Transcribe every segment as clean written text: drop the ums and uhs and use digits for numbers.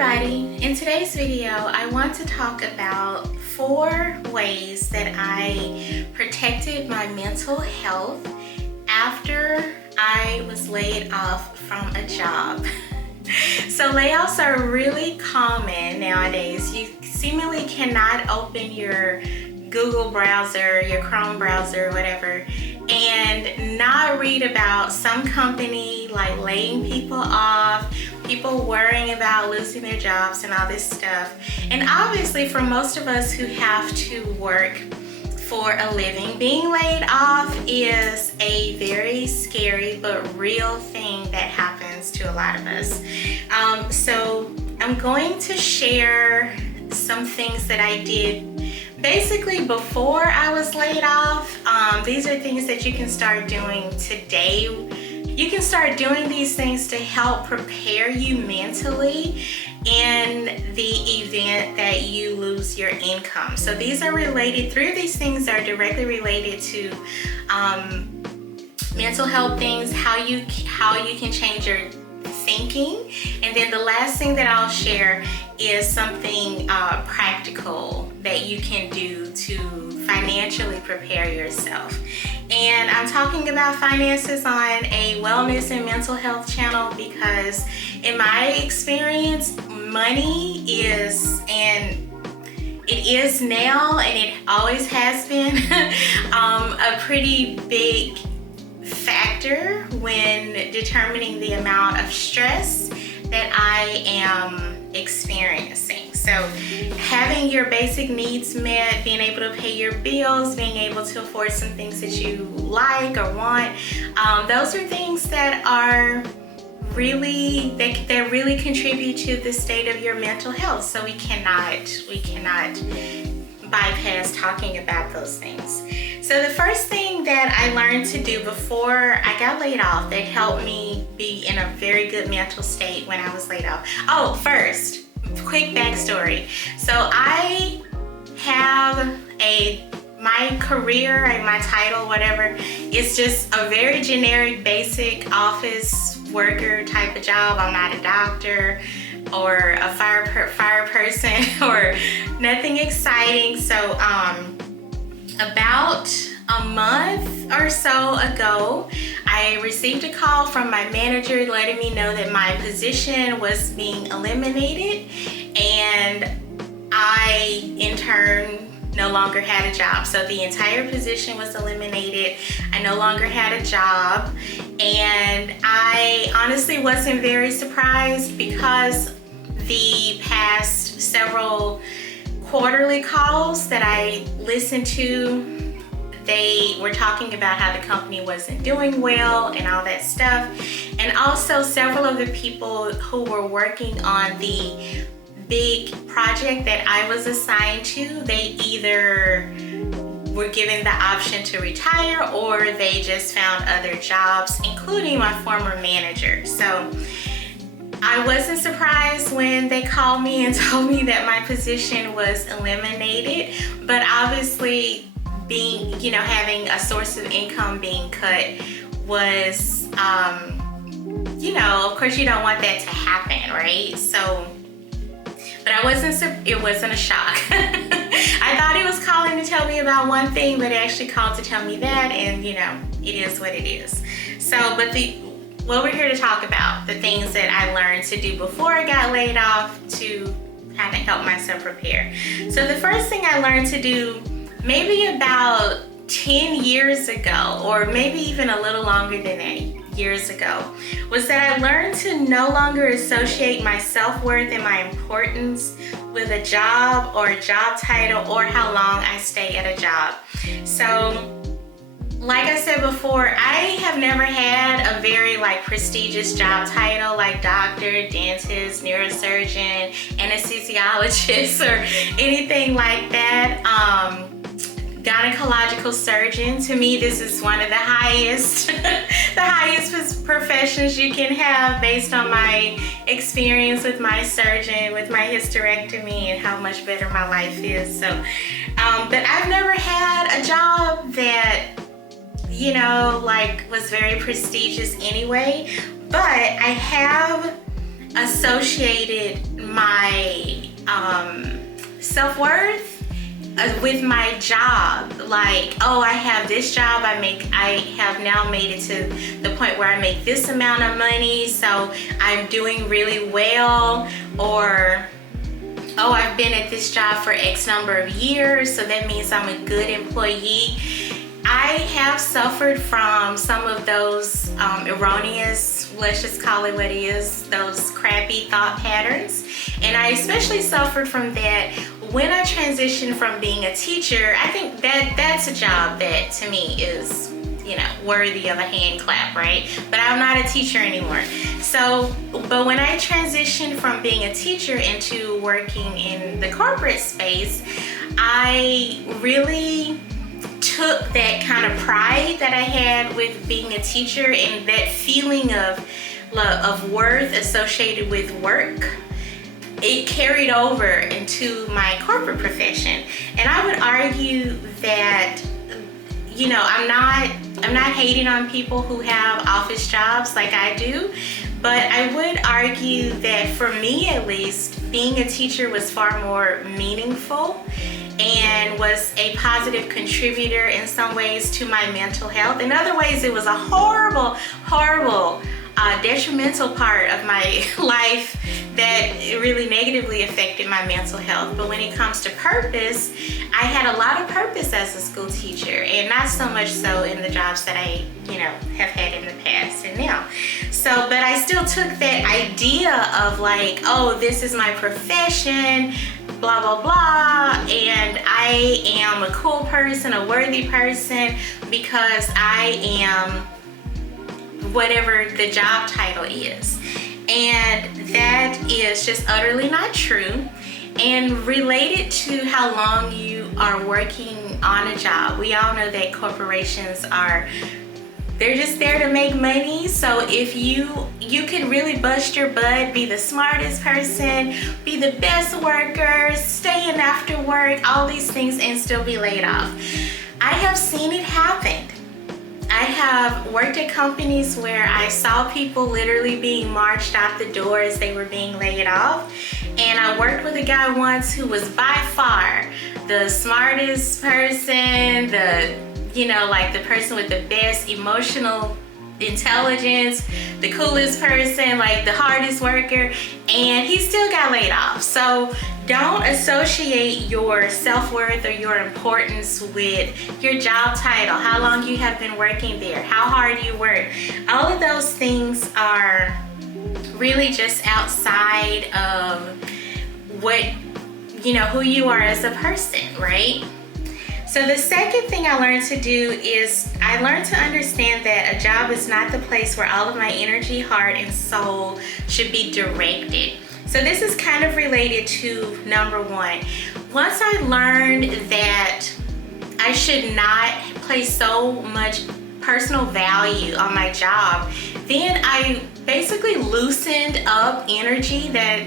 everybody, in today's video I want to talk about 4 ways that I protected my mental health after I was laid off from a job. So layoffs are really common nowadays. You seemingly cannot open your Google browser, your Chrome browser, whatever, and not read about some company like laying people off, people worrying about losing their jobs and all this stuff. And obviously for most of us who have to work for a living, being laid off is a very scary but real thing that happens to a lot of us. So I'm going to share some things that I did basically before I was laid off. These are things that you can start doing today. You can start doing these things to help prepare you mentally in the event that you lose your income. So these are related, 3 of these things are directly related to mental health things, how you can change your thinking. And then the last thing that I'll share is something practical that you can do to financially prepare yourself. And I'm talking about finances on a wellness and mental health channel because in my experience, money is, and it is now and it always has been, a pretty big factor when determining the amount of stress that I am experiencing. So having your basic needs met, being able to pay your bills, being able to afford some things that you like or want, those are things that are really, that really contribute to the state of your mental health. So we cannot bypass talking about those things. So the first thing that I learned to do before I got laid off that helped me be in a very good mental state when I was laid off. Oh, first, quick backstory. So I have my career and my title, whatever, is just a very generic, basic office worker type of job. I'm not a doctor or a fire person or nothing exciting. So about a month or so ago, I received a call from my manager letting me know that my position was being eliminated, and I in turn no longer had a job. So the entire position was eliminated. I no longer had a job, and I honestly wasn't very surprised because the past several quarterly calls that I listened to, they were talking about how the company wasn't doing well and all that stuff. And also several of the people who were working on the big project that I was assigned to, they either were given the option to retire or they just found other jobs, including my former manager. So I wasn't surprised when they called me and told me that my position was eliminated, but obviously being, having a source of income being cut was, of course you don't want that to happen, right? So, but it wasn't a shock. I thought he was calling to tell me about one thing, but he actually called to tell me that, and it is what it is. So, but what we're here to talk about, the things that I learned to do before I got laid off to kind of help myself prepare. So the first thing I learned to do maybe about 10 years ago, or maybe even a little longer than that, years ago, was that I learned to no longer associate my self-worth and my importance with a job or a job title or how long I stay at a job. So like I said before, I have never had a very prestigious job title like doctor, dentist, neurosurgeon, anesthesiologist, or anything like that. Gynecological surgeon, to me this is one of the highest the highest professions you can have based on my experience with my surgeon, with my hysterectomy, and how much better my life is. So but I've never had a job that was very prestigious anyway, but I have associated my self-worth with my job. Like, oh, I have this job, I have now made it to the point where I make this amount of money, so I'm doing really well. Or, oh, I've been at this job for X number of years, so that means I'm a good employee. I have suffered from some of those erroneous, let's just call it what it is, those crappy thought patterns. And I especially suffered from that when I transitioned from being a teacher. I think that's a job that to me is, you know, worthy of a hand clap, right? But I'm not a teacher anymore. So, but when I transitioned from being a teacher into working in the corporate space, I really took that kind of pride that I had with being a teacher and that feeling of worth associated with work. It carried over into my corporate profession. And I would argue that, you know, I'm not hating on people who have office jobs like I do, but I would argue that for me at least, being a teacher was far more meaningful and was a positive contributor in some ways to my mental health. In other ways, it was a horrible, detrimental part of my life that really negatively affected my mental health. But when it comes to purpose, I had a lot of purpose as a school teacher, and not so much so in the jobs that I, you know, have had in the past and now. So, but I still took that idea of like, oh, this is my profession, blah, blah, blah, and I am a cool person, a worthy person, because I am whatever the job title is. And that is just utterly not true. And related to how long you are working on a job, we all know that corporations they're just there to make money. So if you can really bust your butt, be the smartest person, be the best worker, stay in after work, all these things, and still be laid off. I have seen it happen. I have worked at companies where I saw people literally being marched out the door as they were being laid off. And I worked with a guy once who was by far the smartest person, like the person with the best emotional intelligence, the coolest person, like the hardest worker, and he still got laid off. So don't associate your self-worth or your importance with your job title, how long you have been working there, how hard you work. All of those things are really just outside of what, who you are as a person, right? So the second thing I learned to do is I learned to understand that a job is not the place where all of my energy, heart, and soul should be directed. So this is kind of related to number one. Once I learned that I should not place so much personal value on my job, then I basically loosened up energy that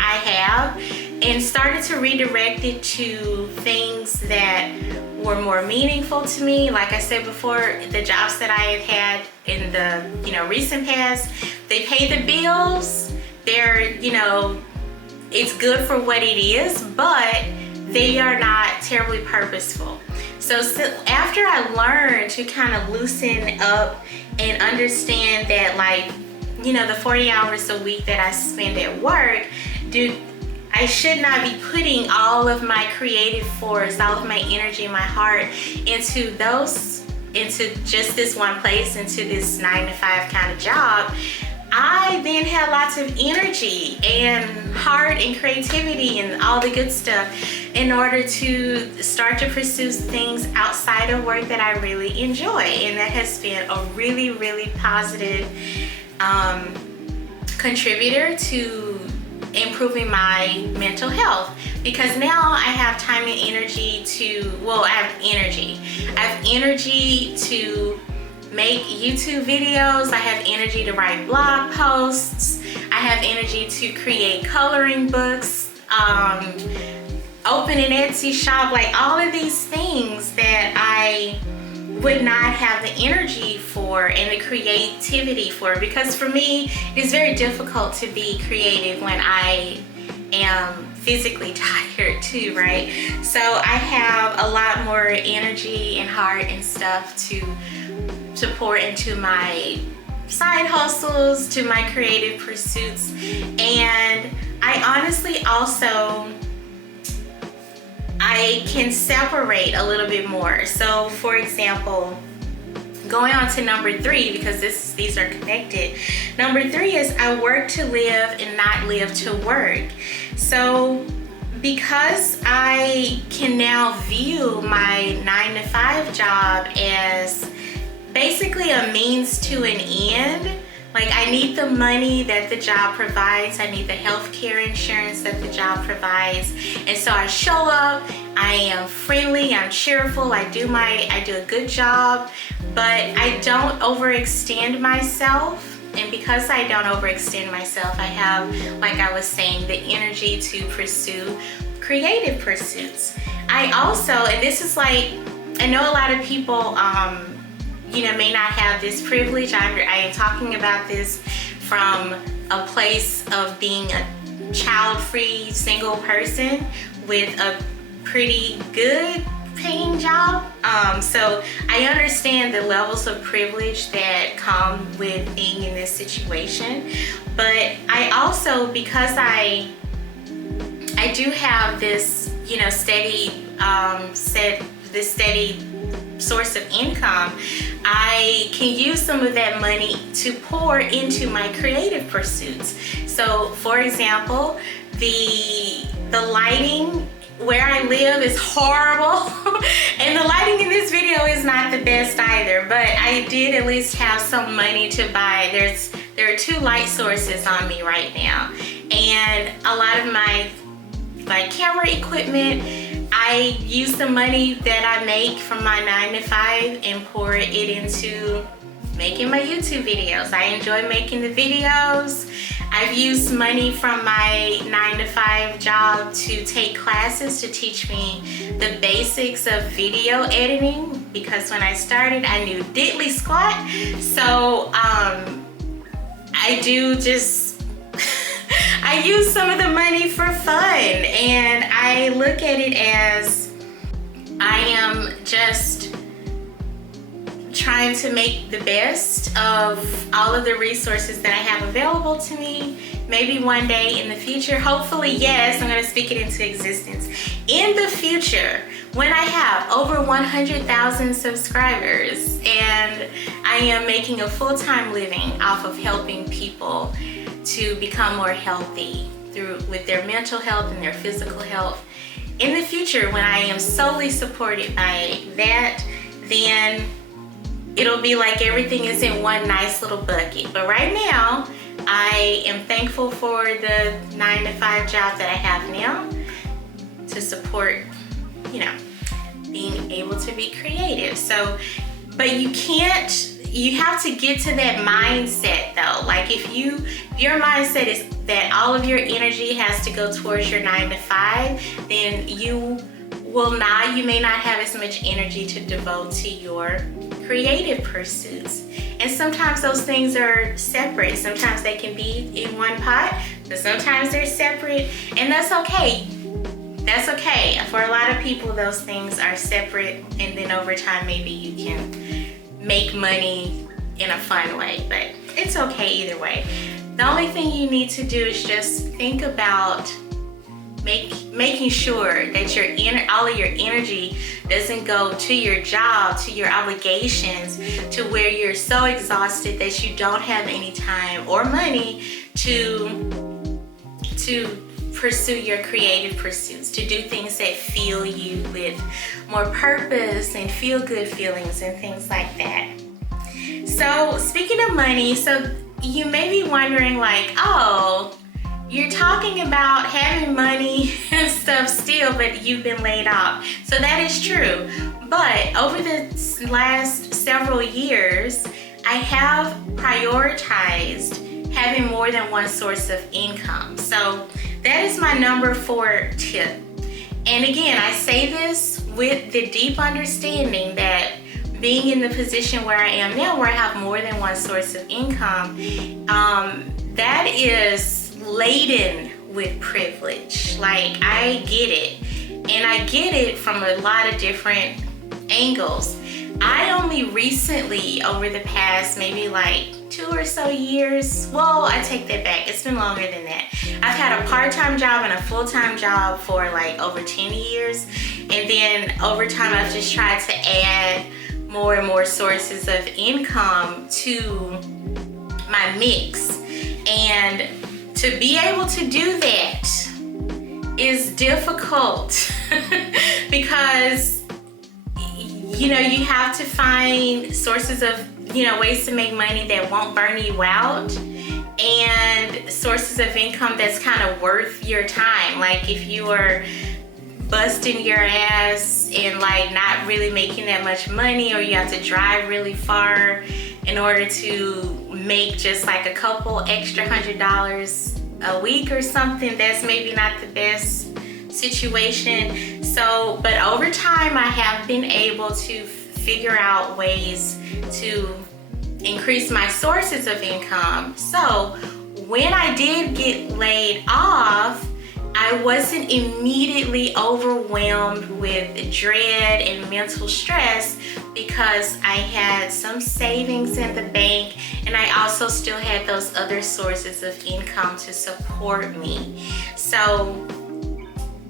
I have and started to redirect it to things that were more meaningful to me. Like I said before, the jobs that I have had in the recent past, they pay the bills. They're, it's good for what it is, but they are not terribly purposeful. So after I learned to kind of loosen up and understand that, the 40 hours a week that I spend at work, I should not be putting all of my creative force, all of my energy, my heart into just this one place, into this 9-to-5 kind of job. I then had lots of energy and heart and creativity and all the good stuff in order to start to pursue things outside of work that I really enjoy. And that has been a really, really positive contributor to improving my mental health, because now I have time and energy I have energy to make YouTube videos. I have energy to write blog posts. I have energy to create coloring books, open an Etsy shop, like all of these things that I would not have the energy for and the creativity for, because for me it is very difficult to be creative when I am physically tired too, right? So I have a lot more energy and heart and stuff to pour into my side hustles, to my creative pursuits. And I honestly also, I can separate a little bit more. So for example, going on to number 3, because these are connected. Number 3 is I work to live and not live to work. So because I can now view my 9-to-5 job as basically a means to an end, like I need the money that the job provides, I need the healthcare insurance that the job provides, and so I show up, I am friendly, I'm cheerful, I do a good job, but I don't overextend myself. And because I don't overextend myself, I have, like I was saying, the energy to pursue creative pursuits. I also, and this is like, I know a lot of people may not have this privilege. I am talking about this from a place of being a child-free single person with a pretty good paying job. So I understand the levels of privilege that come with being in this situation. But I also, because I do have this, steady source of income, I can use some of that money to pour into my creative pursuits. So for example, the lighting where I live is horrible and the lighting in this video is not the best either, but I did at least have some money to buy. There are 2 light sources on me right now, and a lot of my camera equipment, I use the money that I make from my 9-to-5 and pour it into making my YouTube videos. I enjoy making the videos. I've used money from my 9-to-5 job to take classes to teach me the basics of video editing, because when I started I knew diddly squat. So I do just I use some of the money for fun, and I look at it as I am just trying to make the best of all of the resources that I have available to me. Maybe one day in the future, hopefully, yes, I'm gonna speak it into existence. In the future, when I have over 100,000 subscribers and I am making a full-time living off of helping people to become more healthy with their mental health and their physical health. In the future, when I am solely supported by that, then it'll be like everything is in one nice little bucket. But right now, I am thankful for the 9-to-5 job that I have now to support, being able to be creative. So, but you have to get to that mindset though. Like if your mindset is that all of your energy has to go towards your 9-to-5, then you may not have as much energy to devote to your creative pursuits. And sometimes those things are separate. Sometimes they can be in one pot, but sometimes they're separate, and that's okay. That's okay. For a lot of people, those things are separate, and then over time, maybe you can make money in a fun way, but it's okay either way. The only thing you need to do is just think about making sure that all of your energy doesn't go to your job, to your obligations, to where you're so exhausted that you don't have any time or money to pursue your creative pursuits, to do things that fill you with more purpose and feel good feelings and things like that. So speaking of money, so you may be wondering like, oh, you're talking about having money and stuff still, but you've been laid off. So that is true. But over the last several years, I have prioritized having more than one source of income. So that is my number 4 tip. And again, I say this with the deep understanding that being in the position where I am now, where I have more than one source of income, that is laden with privilege. Like, I get it, and I get it from a lot of different angles. I only recently, over the past maybe like 2 or so years, well, I take that back, it's been longer than that. I've had a part-time job and a full-time job for like over 10 years, and then over time I've just tried to add more and more sources of income to my mix. And to be able to do that is difficult because, you know, you have to find sources of, you know, ways to make money that won't burn you out, and sources of income that's kind of worth your time. Like, if you are busting your ass and like not really making that much money, or you have to drive really far in order to make just like a couple extra $100 a week or something, that's maybe not the best situation. So, but over time I have been able to figure out ways to increase my sources of income. So when I did get laid off, I wasn't immediately overwhelmed with dread and mental stress because I had some savings in the bank, and I also still had those other sources of income to support me. So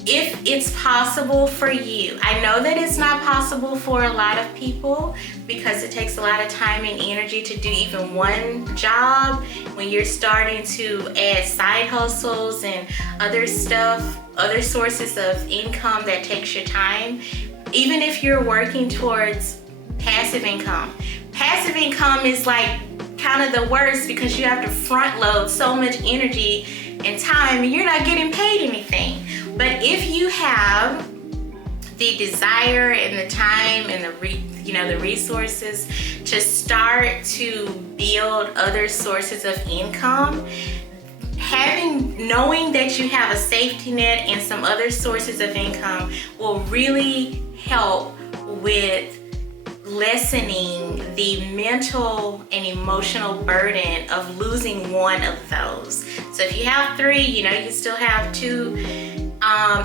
if it's possible for you, I know that it's not possible for a lot of people because it takes a lot of time and energy to do even one job when you're starting to add side hustles and other stuff, other sources of income that takes your time. Even if you're working towards passive income. Passive income is like kind of the worst because you have to front load so much energy and time, and you're not getting paid anything. But if you have the desire and the time and the resources to start to build other sources of income, knowing that you have a safety net and some other sources of income will really help with lessening the mental and emotional burden of losing one of those. So if you have 3, you know, you still have 2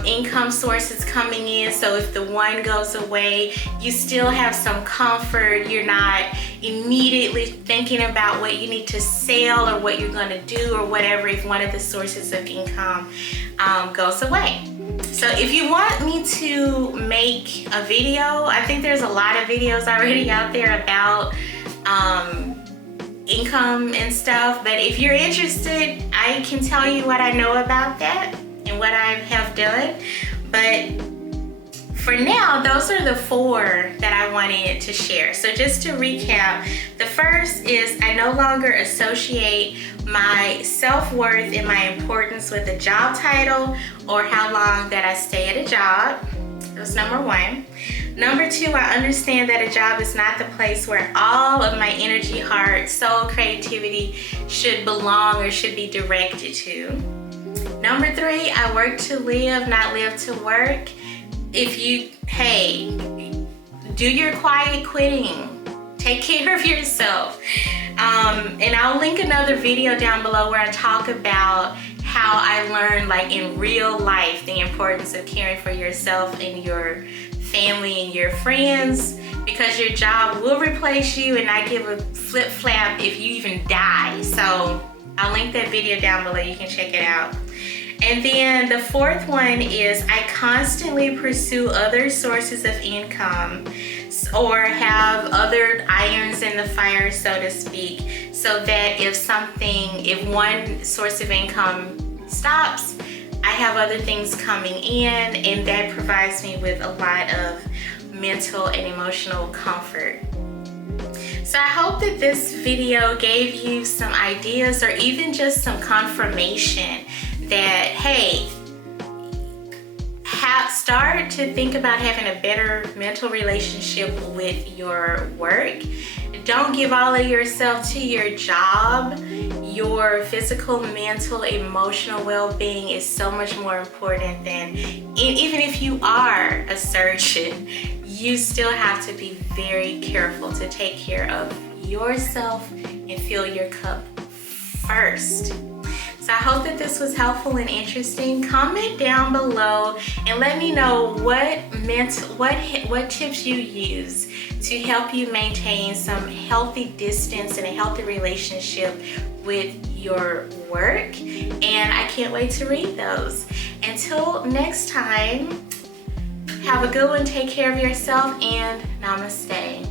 income sources coming in. So if the one goes away, you still have some comfort. You're not immediately thinking about what you need to sell or what you're going to do or whatever if one of the sources of income goes away. So if you want me to make a video, I think there's a lot of videos already out there about income and stuff, but if you're interested, I can tell you what I know about that and what I have done. But for now, those are the 4 that I wanted to share. So just to recap, the first is I no longer associate my self-worth and my importance with a job title or how long that I stay at a job. That was number 1. Number 2, I understand that a job is not the place where all of my energy, heart, soul, creativity should belong or should be directed to. Number 3, I work to live, not live to work. If you, do your quiet quitting. Take care of yourself. And I'll link another video down below where I talk about how I learned, like in real life, the importance of caring for yourself and your family and your friends, because your job will replace you and not give a flip flap if you even die. So I'll link that video down below. You can check it out. And then the 4th one is I constantly pursue other sources of income or have other irons in the fire, so to speak, so that if one source of income stops, I have other things coming in, and that provides me with a lot of mental and emotional comfort. So I hope that this video gave you some ideas or even just some confirmation that, hey, start to think about having a better mental relationship with your work. Don't give all of yourself to your job. Your physical, mental, emotional well-being is so much more important than, even if you are a surgeon, you still have to be very careful to take care of yourself and fill your cup first. So I hope that this was helpful and interesting. Comment down below and let me know what tips you use to help you maintain some healthy distance and a healthy relationship with your work. And I can't wait to read those. Until next time, have a good one, take care of yourself, and namaste.